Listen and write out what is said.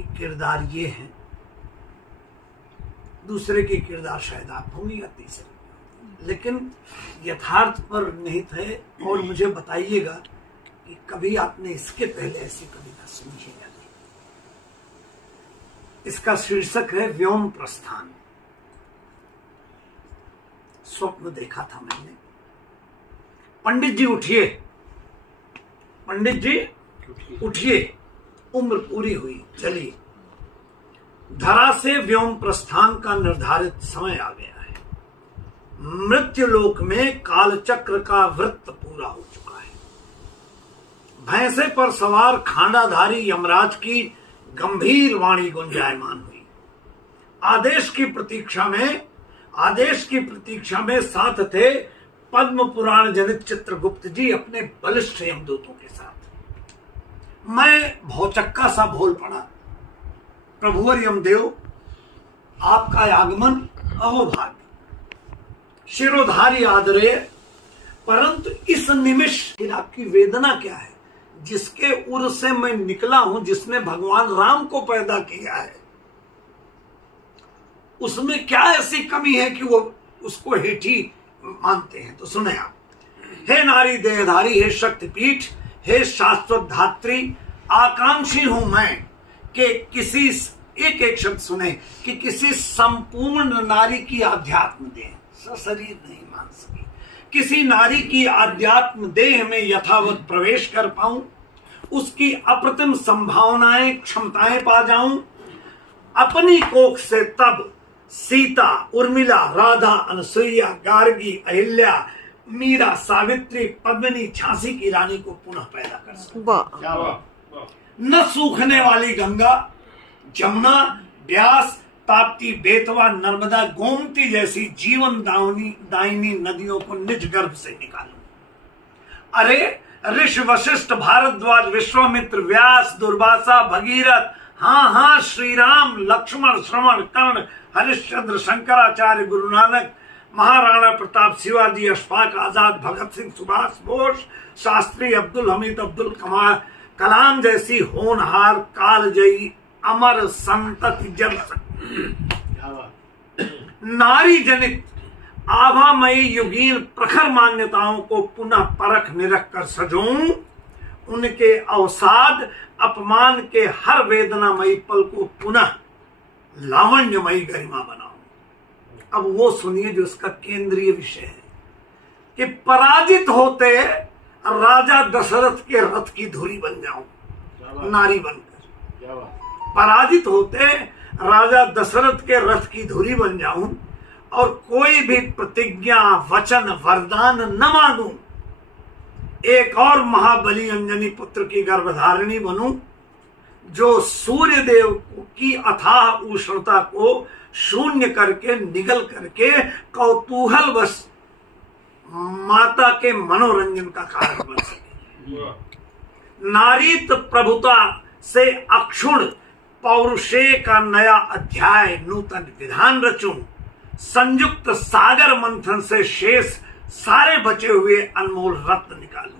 कि किरदार ये हैं, दूसरे के किरदार शायद आप होंगे या तीसरे, लेकिन यथार्थ पर निहित है। और मुझे बताइएगा कि कभी आपने इसके पहले ऐसी कविता सुनी है या नहीं। इसका शीर्षक है व्योम प्रस्थान। स्वप्न देखा था मैंने। पंडित जी उठिए, पंडित जी उठिए, उम्र पूरी हुई, चलिए। धरा से व्योम प्रस्थान का निर्धारित समय आ गया है। मृत्यु लोक में कालचक्र का वृत्त पूरा हो चुका है। भैंसे पर सवार खांडाधारी यमराज की गंभीर वाणी गुंजायमान हुई। आदेश की प्रतीक्षा में साथ थे पद्म पुराण जनित चित्रगुप्त जी अपने बलिष्ठ यमदूतों के साथ। मैं भौचक्का सा भोल पड़ा। प्रभुवर यमदेव, आपका आगमन अहोभाग्य, शिरोधारी आदरेय, परंतु इस निमिष आपकी वेदना क्या है? जिसके उर से मैं निकला हूं, जिसने भगवान राम को पैदा किया है, उसमें क्या ऐसी कमी है कि वो उसको हेठी मानते हैं? तो सुने आप। हे नारी देहधारी, हे शक्तिपीठ, हे शाश्वत धात्री, आकांक्षी हूं मैं कि किसी एक शब्द सुने कि किसी संपूर्ण नारी की आध्यात्म देह, सशरीर नहीं मान सकी, किसी नारी की आध्यात्म देह में यथावत प्रवेश कर पाऊं, उसकी अप्रतिम संभावनाएं क्षमताएं पा जाऊं। अपनी कोख से तब सीता, उर्मिला, राधा, अनसुईया, गार्गी, अहिल्या, मीरा, सावित्री, पद्मिनी, झांसी की रानी को पुनः पैदा कर सकूं। न सूखने वाली गंगा, जमुना, ब्यास, ताप्ती, बेतवा, नर्मदा, गोमती जैसी जीवन दायिनी नदियों को निज गर्भ से निकालूं। अरे ऋषि, वशिष्ठ, भारद्वाज, विश्वामित्र, व्यास, दुर्वासा, भगीरथ, हाँ श्री राम, लक्ष्मण, श्रवण, कर्ण, हरिश्चंद्र, शंकराचार्य, गुरु नानक, महाराणा प्रताप, शिवाजी, अशफाक, आजाद, भगत सिंह, सुभाष बोस, शास्त्री, अब्दुल हमीद, अब्दुल कलाम जैसी होनहार, कालजयी, अमर, संतति जल नारी जनित आभामयी युगीन प्रखर मान्यताओं को पुनः परख निरख कर सजूं। उनके अवसाद अपमान के हर वेदनामयी पल को पुनः लावण्यमयी गरिमा बनाऊं। अब वो सुनिए जो इसका केंद्रीय विषय है कि पराजित होते राजा दशरथ के रथ की धुरी बन जाऊं, नारी बनकर। पराजित होते राजा दशरथ के रथ की धुरी बन जाऊं और कोई भी प्रतिज्ञा, वचन, वरदान न मानूं। एक और महाबली अंजनी पुत्र की गर्भधारिणी बनूं, जो सूर्य देव की अथाह उष्णता को शून्य करके, निगल करके कौतूहल बस माता के मनोरंजन का कारण बन सके। नारीत प्रभुता से अक्षुण पौरुषेय का नया अध्याय, नूतन विधान रचूं। संयुक्त सागर मंथन से शेष सारे बचे हुए अनमोल रत्न निकालूं।